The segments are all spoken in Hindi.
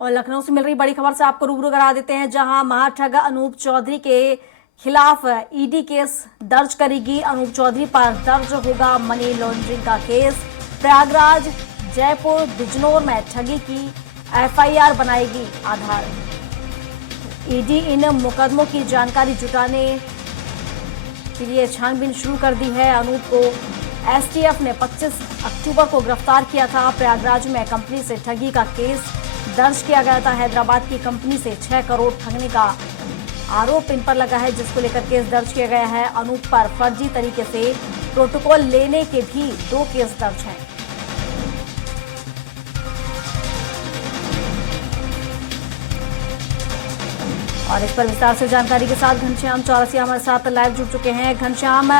और लखनऊ से मिल रही बड़ी खबर से आपको रूबरू करा देते हैं, जहां महाठग अनूप चौधरी के खिलाफ ईडी केस दर्ज करेगी। अनूप चौधरी पर दर्ज होगा मनी लॉन्ड्रिंग का केस। प्रयागराज, जयपुर, बिजनौर में ठगी की एफआईआर बनाएगी आधार। ईडी इन मुकदमों की जानकारी जुटाने के लिए छानबीन शुरू कर दी है। अनूप को एसटीएफ ने 25 अक्टूबर को गिरफ्तार किया था। प्रयागराज में कंपनी से ठगी का केस दर्ज किया गया था। हैदराबाद की कंपनी से 6 करोड़ ठगने का आरोप इन पर लगा है, जिसको लेकर केस दर्ज किया गया है। अनूप पर फर्जी तरीके से प्रोटोकॉल लेने के भी 2 केस दर्ज हैं। और इस पर विस्तार से जानकारी के साथ घनश्याम चौरसिया हमारे साथ लाइव जुड़ चुके हैं। घनश्याम,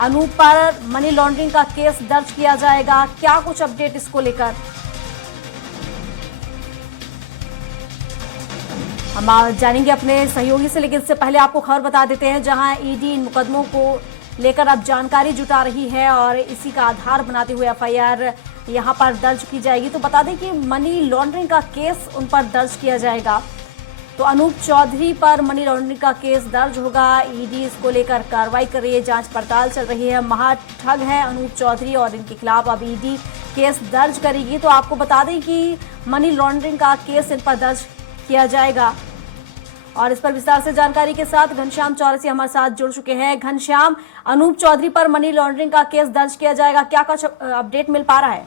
अनूप पर मनी लॉन्ड्रिंग का केस दर्ज किया जाएगा, क्या कुछ अपडेट इसको लेकर? हम जानेंगे अपने सहयोगी से, लेकिन इससे पहले आपको खबर बता देते हैं, जहां ईडी इन मुकदमों को लेकर अब जानकारी जुटा रही है और इसी का आधार बनाते हुए एफआईआर यहां पर दर्ज की जाएगी। तो बता दें कि मनी लॉन्ड्रिंग का केस उन पर दर्ज किया जाएगा। तो अनूप चौधरी पर मनी लॉन्ड्रिंग का केस दर्ज होगा। ईडी इसको लेकर कार्रवाई कर रही है, जांच पड़ताल चल रही है। महाठग है अनूप चौधरी और इनके खिलाफ अब ईडी केस दर्ज करेगी। तो आपको बता दें कि मनी लॉन्ड्रिंग का केस इन पर दर्ज किया जाएगा। और इस पर विस्तार से जानकारी के साथ घनश्याम चौरसिया हमारे साथ जुड़ चुके हैं। घनश्याम, अनूप चौधरी पर मनी लॉन्ड्रिंग का केस दर्ज किया जाएगा, क्या कुछ अपडेट मिल पा रहा है?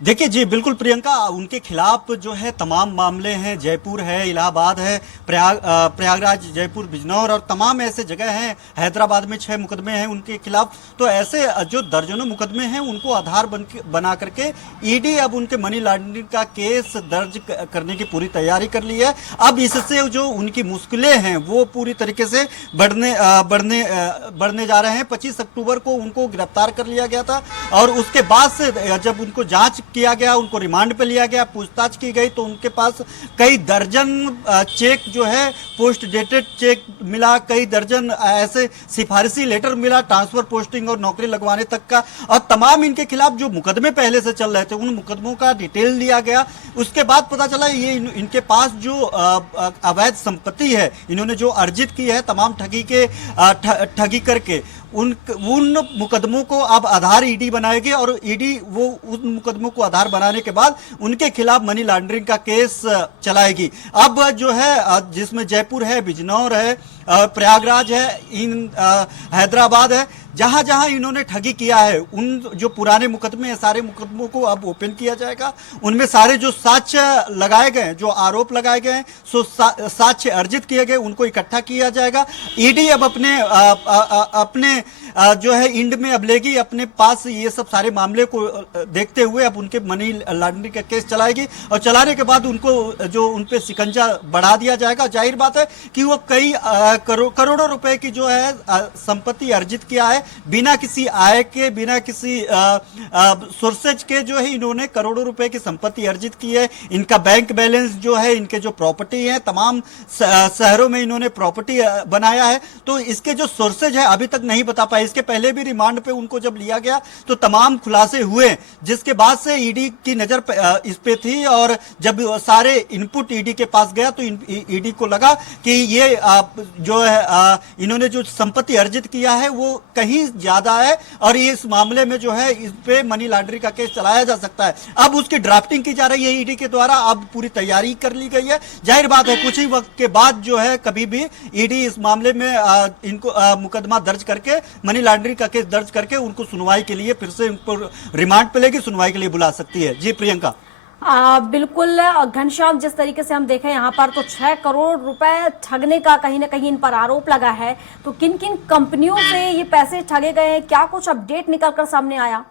देखिए जी, बिल्कुल प्रियंका, उनके खिलाफ जो है तमाम मामले हैं। जयपुर है, इलाहाबाद है, प्रयागराज, जयपुर, बिजनौर और तमाम ऐसे जगह हैं। हैदराबाद में 6 मुकदमे हैं उनके खिलाफ। तो ऐसे जो दर्जनों मुकदमे हैं उनको आधार बना करके ईडी अब उनके मनी लॉन्ड्रिंग का केस दर्ज करने की पूरी तैयारी कर ली है। अब इससे जो उनकी मुश्किलें हैं वो पूरी तरीके से बढ़ने जा रहे हैं। 25 अक्टूबर को उनको गिरफ्तार कर लिया गया था और उसके बाद से जब उनको जांच किया गया, उनको रिमांड पे लिया गया, पूछताछ की गई, तो उनके पास कई दर्जन चेक जो है पोस्ट डेटेड चेक मिला, कई दर्जन ऐसे सिफारिशी लेटर मिला, ट्रांसफर, पोस्टिंग और नौकरी लगवाने तक का। और तमाम इनके खिलाफ जो मुकदमे पहले से चल रहे थे उन मुकदमों का डिटेल लिया गया। उसके बाद पता चला ये इनके पास जो अवैध संपत्ति है, इन्होंने जो अर्जित की है तमाम ठगी करके, उन मुकदमों को अब आधार ईडी बनाएगी और ईडी वो उन मुकदमों को आधार बनाने के बाद उनके खिलाफ मनी लॉन्ड्रिंग का केस चलाएगी। अब जो है जिसमें जयपुर है, बिजनौर है, प्रयागराज है, हैदराबाद है, जहां जहां इन्होंने ठगी किया है, उन जो पुराने मुकदमे हैं सारे मुकदमों को अब ओपन किया जाएगा। उनमें सारे जो साक्ष्य लगाए गए, जो आरोप लगाए गए हैं, सो साक्ष्य अर्जित किए गए, उनको इकट्ठा किया जाएगा। ईडी अब अपने जो है इंड में अब लेगी अपने पास ये सब सारे मामले को देखते हुए अब उनके मनी लॉन्ड्रिंग का केस चलाएगी और चलाने के बाद उनको जो उन पे शिकंजा बढ़ा दिया जाएगा। जाहिर बात है कि वो कई करोड़ों रुपए की जो है संपत्ति अर्जित किया है, बिना किसी आय के, बिना किसी सोर्सेज के जो है इन्होंने करोड़ों रुपए की संपत्ति अर्जित की है। इनका बैंक बैलेंस जो है, इनके जो प्रॉपर्टी है, तमाम शहरों में इन्होंने प्रॉपर्टी बनाया है। तो इसके जो सोर्सेज है अभी तक नहीं बता पाए। इसके पहले भी रिमांड पे उनको जब लिया गया तो तमाम खुलासे हुए, जिसके बाद से ईडी की नजर इस पे थी और जब सारे इनपुट ईडी के पास गया तो ईडी को लगा कि ये जो है इन्होंने जो संपत्ति अर्जित किया है वो कहीं ज्यादा है और ये इस मामले में जो है इस पे मनी लॉन्ड्रिंग का केस चलाया जा सकता है। अब उसकी ड्राफ्टिंग की जा रही है ईडी के द्वारा, अब पूरी तैयारी कर ली गई है। जाहिर बात है कुछ ही वक्त के बाद जो है कभी भी ईडी इस मामले में इनको मुकदमा दर्ज करके मनी लॉन्ड्रिंग का केस दर्ज करके उनको सुनवाई के लिए फिर से उनको रिमांड पे लेगी, सुनवाई के लिए बुला सकती है। जी प्रियंका। बिल्कुल घनश्याम, जिस तरीके से हम देखें यहाँ पर तो 6 करोड़ रुपए ठगने का कहीं ना कहीं इन पर आरोप लगा है। तो किन किन कंपनियों से ये पैसे ठगे गए हैं, क्या कुछ अपडेट निकलकर सामने आया?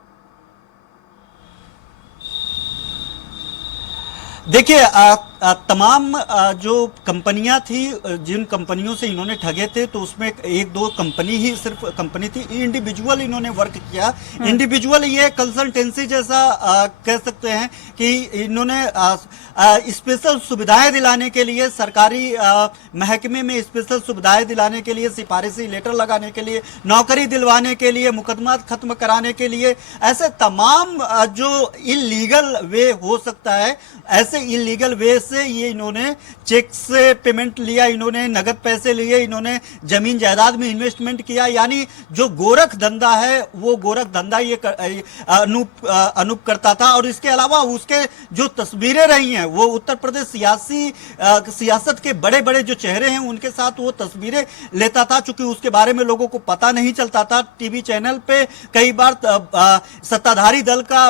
देखिए तमाम जो कंपनियां थी, जिन कंपनियों से इन्होंने ठगे थे, तो उसमें एक दो कंपनी ही सिर्फ कंपनी थी, इंडिविजुअल इन्होंने वर्क किया। इंडिविजुअल ये कंसल्टेंसी जैसा कह सकते हैं कि इन्होंने स्पेशल सुविधाएं दिलाने के लिए, सरकारी महकमे में स्पेशल सुविधाएं दिलाने के लिए, सिफारिशी लेटर लगाने के लिए, नौकरी दिलवाने के लिए, मुकदमा खत्म कराने के लिए, ऐसे तमाम जो इलीगल वे हो सकता है, ऐसे इलीगल वे से ये इन्होंने चेक से पेमेंट लिया, इन्होंने नगद पैसे लिए, इन्होंने जमीन जायदाद में इन्वेस्टमेंट किया। यानी जो गोरख धंधा है वो गोरख धंधा ये अनूप करता था। और इसके अलावा उसके जो तस्वीरें रही हैं, वो उत्तर प्रदेश सियासत के बड़े बड़े जो चेहरे हैं उनके साथ वो तस्वीरें लेता था। चूंकि उसके बारे में लोगों को पता नहीं चलता था, टीवी चैनल पे कई बार सत्ताधारी दल का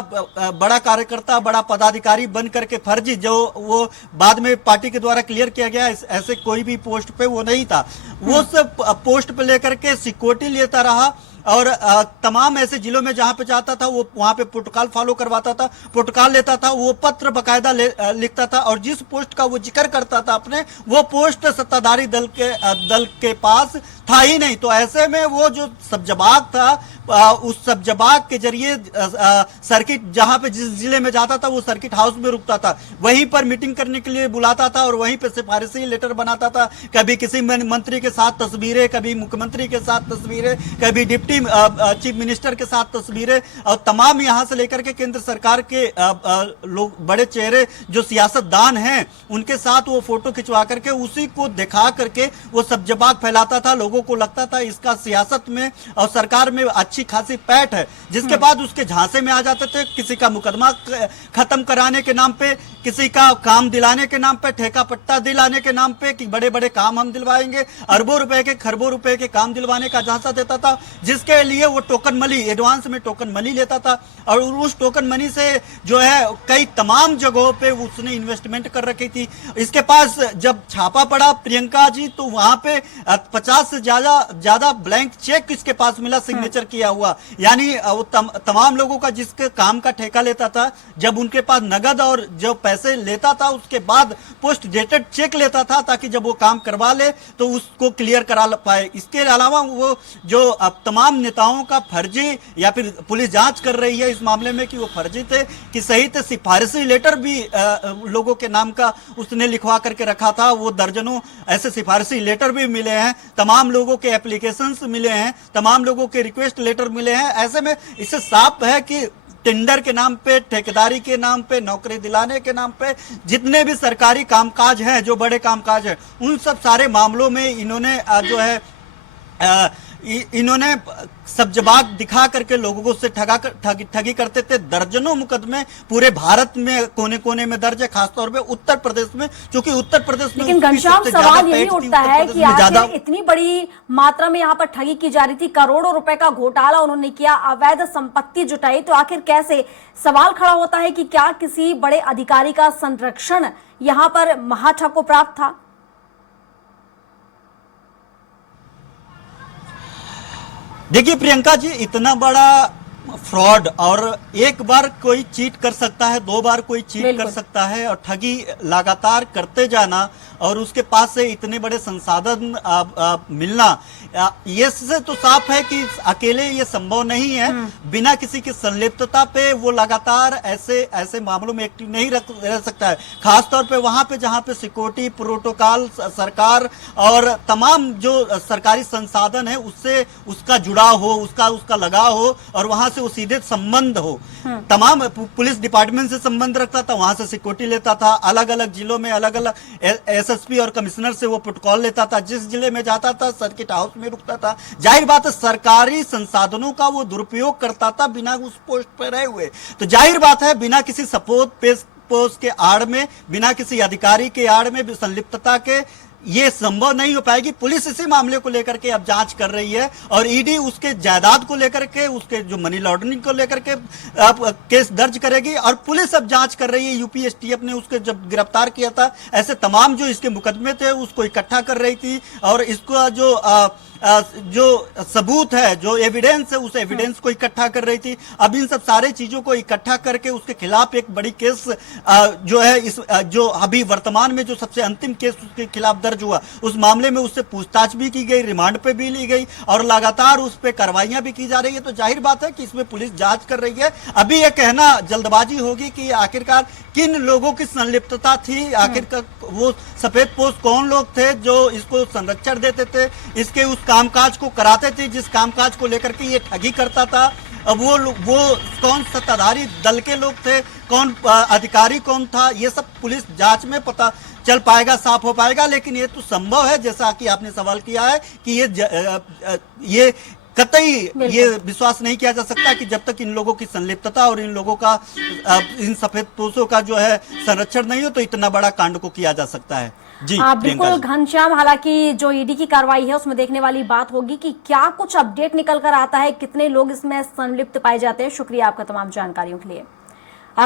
बड़ा कार्यकर्ता, बड़ा पदाधिकारी बन करके फर्जी, जो वो बाद में पार्टी के द्वारा क्लियर किया गया, ऐसे कोई भी पोस्ट पे वो नहीं था, वो सब पोस्ट पे लेकर के सिक्योरिटी लेता रहा। और तमाम ऐसे जिलों में जहां पे जाता था वो वहां पे प्रोटोकॉल फॉलो करवाता था, प्रोटोकॉल लेता था, वो पत्र बकायदा लिखता था। और जिस पोस्ट का वो जिक्र करता था अपने, वो पोस्ट सत्ताधारी दल के पास था ही नहीं। तो ऐसे में वो जो सब्जबाग था, उस सब्जबाग के जरिए सर्किट, जहां पे जिस जिले में जाता था वो सर्किट हाउस में रुकता था, वहीं पर मीटिंग करने के लिए बुलाता था और वहीं पे सिफारिशी लेटर बनाता था। कभी किसी मंत्री के साथ तस्वीरें, कभी मुख्यमंत्री के साथ तस्वीरें, कभी डिप्टी चीफ मिनिस्टर के साथ तस्वीरें, और तमाम यहां से लेकर के केंद्र सरकार के लोग, बड़े चेहरे जो सियासतदान हैं, उनके साथ वो फोटो खिंचवा करके उसी को दिखा करके वो सब्जबाग फैलाता था। लोगों को लगता था इसका सियासत में और सरकार में अच्छी खासी पैठ है, जिसके बाद उसके झांसे में आ जाते थे। किसी का मुकदमा खत्म कराने के नाम पे, किसी का काम दिलाने के नाम पे, ठेका पट्टा दिलाने के नाम पे कि बड़े बड़े काम हम दिलवाएंगे, अरबों रुपए के, खरबों रुपए के काम दिलवाने का झांसा देता था, जिसके लिए वो टोकन मनी, एडवांस में टोकन मनी लेता था। और उस टोकन मनी से जो है कई तमाम जगहों पे उसने इन्वेस्टमेंट कर रखी थी। इसके पास जब छापा पड़ा प्रियंका जी, तो वहां पे 50 से ज्यादा ब्लैंक चेक इसके पास मिला, सिग्नेचर किया हुआ। यानी वो तमाम लोगों का जिसके काम का ठेका लेता था, जब उनके पास नगद और जो पैसे लेता था उसके बाद पोस्ट डेटेड चेक लेता था, ताकि जब वो काम करवा ले तो उसको क्लियर करा पाए। इसके अलावा वो जो तमाम नेताओं का फर्जी, या फिर पुलिस जांच कर रही है इस मामले में कि वो फर्जी थे कि सही थे, सिफारिशी लेटर भी लोगों के नाम का उसने लिखवा करके रखा था। वो दर्जनों ऐसे सिफारिशी लेटर भी मिले हैं, तमाम लोगों के एप्लीकेशंस मिले हैं, तमाम लोगों के रिक्वेस्ट लेटर मिले हैं। ऐसे में इससे साफ है कि टेंडर के नाम पे, ठेकेदारी के नाम पे, नौकरी दिलाने के नाम पे, जितने भी सरकारी कामकाज हैं, जो बड़े कामकाज हैं, उन सब सारे मामलों में इन्होंने जो है इन्होंने सब्जबाग दिखा करके लोगों से ठगी करते थे। दर्जनों मुकदमे पूरे भारत में कोने कोने में दर्ज है, खासतौर पे उत्तर प्रदेश में, क्योंकि उत्तर प्रदेश में। लेकिन घनश्याम, सवाल यही उठता है कि आखिर इतनी बड़ी मात्रा में यहाँ पर ठगी की जा रही थी, करोड़ों रुपए का घोटाला उन्होंने किया, अवैध संपत्ति जुटाई, तो आखिर कैसे? सवाल खड़ा होता है कि क्या किसी बड़े अधिकारी का संरक्षण यहाँ पर महाठग को प्राप्त था? देखिए प्रियंका जी, इतना बड़ा फ्रॉड, और एक बार कोई चीट कर सकता है, दो बार कोई चीट कर सकता है, और ठगी लगातार करते जाना और उसके पास से इतने बड़े संसाधन मिलना, ये से तो साफ है कि अकेले ये संभव नहीं है। बिना किसी की संलिप्तता पे वो लगातार ऐसे मामलों में एक्टिव नहीं रह सकता है। खासतौर पे वहां पे जहां पे सिक्योरिटी प्रोटोकॉल, सरकार और तमाम जो सरकारी संसाधन है उससे उसका जुड़ाव हो, उसका लगाव हो, और वहां से वो सीधे संबंध हो। तमाम पुलिस डिपार्टमेंट से संबंध रखता था, वहां से सिक्योरिटी लेता था, अलग अलग जिलों में अलग अलग एसएसपी और कमिश्नर से वो प्रोटोकॉल लेता था, जिस जिले में जाता था सर्किट हाउस में रुकता था। जाहिर बात है सरकारी संसाधनों का वो दुरुपयोग करता था बिना उस पोस्ट पर रहे हुए। तो जाहिर बात है बिना किसी सपोर्ट पोस्ट के आड़ में, बिना किसी अधिकारी के आड़ में, संलिप्तता के ये संभव नहीं हो पाएगी। पुलिस इसी मामले को लेकर के अब जांच कर रही है और ईडी उसके जायदाद को लेकर के, उसके जो मनी लॉन्ड्रिंग को लेकर के अब केस दर्ज करेगी और पुलिस अब जांच कर रही है। यूपी एसटीएफ ने उसके जब गिरफ्तार किया था, ऐसे तमाम जो इसके मुकदमे थे उसको इकट्ठा कर रही थी और इसका जो सबूत है, जो एविडेंस है, उस एविडेंस को इकट्ठा कर रही थी। अब इन सब सारे चीजों को इकट्ठा करके उसके खिलाफ एक बड़ी केस जो है इस जो अभी वर्तमान में जो सबसे अंतिम केस उसके खिलाफ दर्ज हुआ, उस मामले में उससे पूछताछ भी की गई, रिमांड पे भी ली गई और लगातार उस पे कार्रवाइयां भी की जा रही है। तो जाहिर बात है कि इसमें पुलिस जांच कर रही है। अभी यह कहना जल्दबाजी होगी कि आखिरकार किन लोगों की संलिप्तता थी, आखिरकार वो सफेद पोस्ट कौन लोग थे जो इसको संरक्षण देते थे, इसके उस कामकाज को कराते थे जिस कामकाज को लेकर के ये ठगी करता था। अब वो कौन सत्ताधारी दल के लोग थे, कौन अधिकारी कौन था, ये सब पुलिस जांच में पता चल पाएगा, साफ हो पाएगा। लेकिन ये तो संभव है, जैसा कि आपने सवाल किया है, कि ये कतई ये विश्वास नहीं किया जा सकता कि जब तक इन लोगों की संलिप्तता और इन लोगों का इन सफेद पोषों का जो है संरक्षण नहीं हो तो इतना बड़ा कांड को किया जा सकता है। जी बिल्कुल घनश्याम, हालांकि जो ईडी की कार्रवाई है उसमें देखने वाली बात होगी कि क्या कुछ अपडेट निकल कर आता है, कितने लोग इसमें संलिप्त पाए जाते हैं। शुक्रिया आपका तमाम जानकारियों के लिए।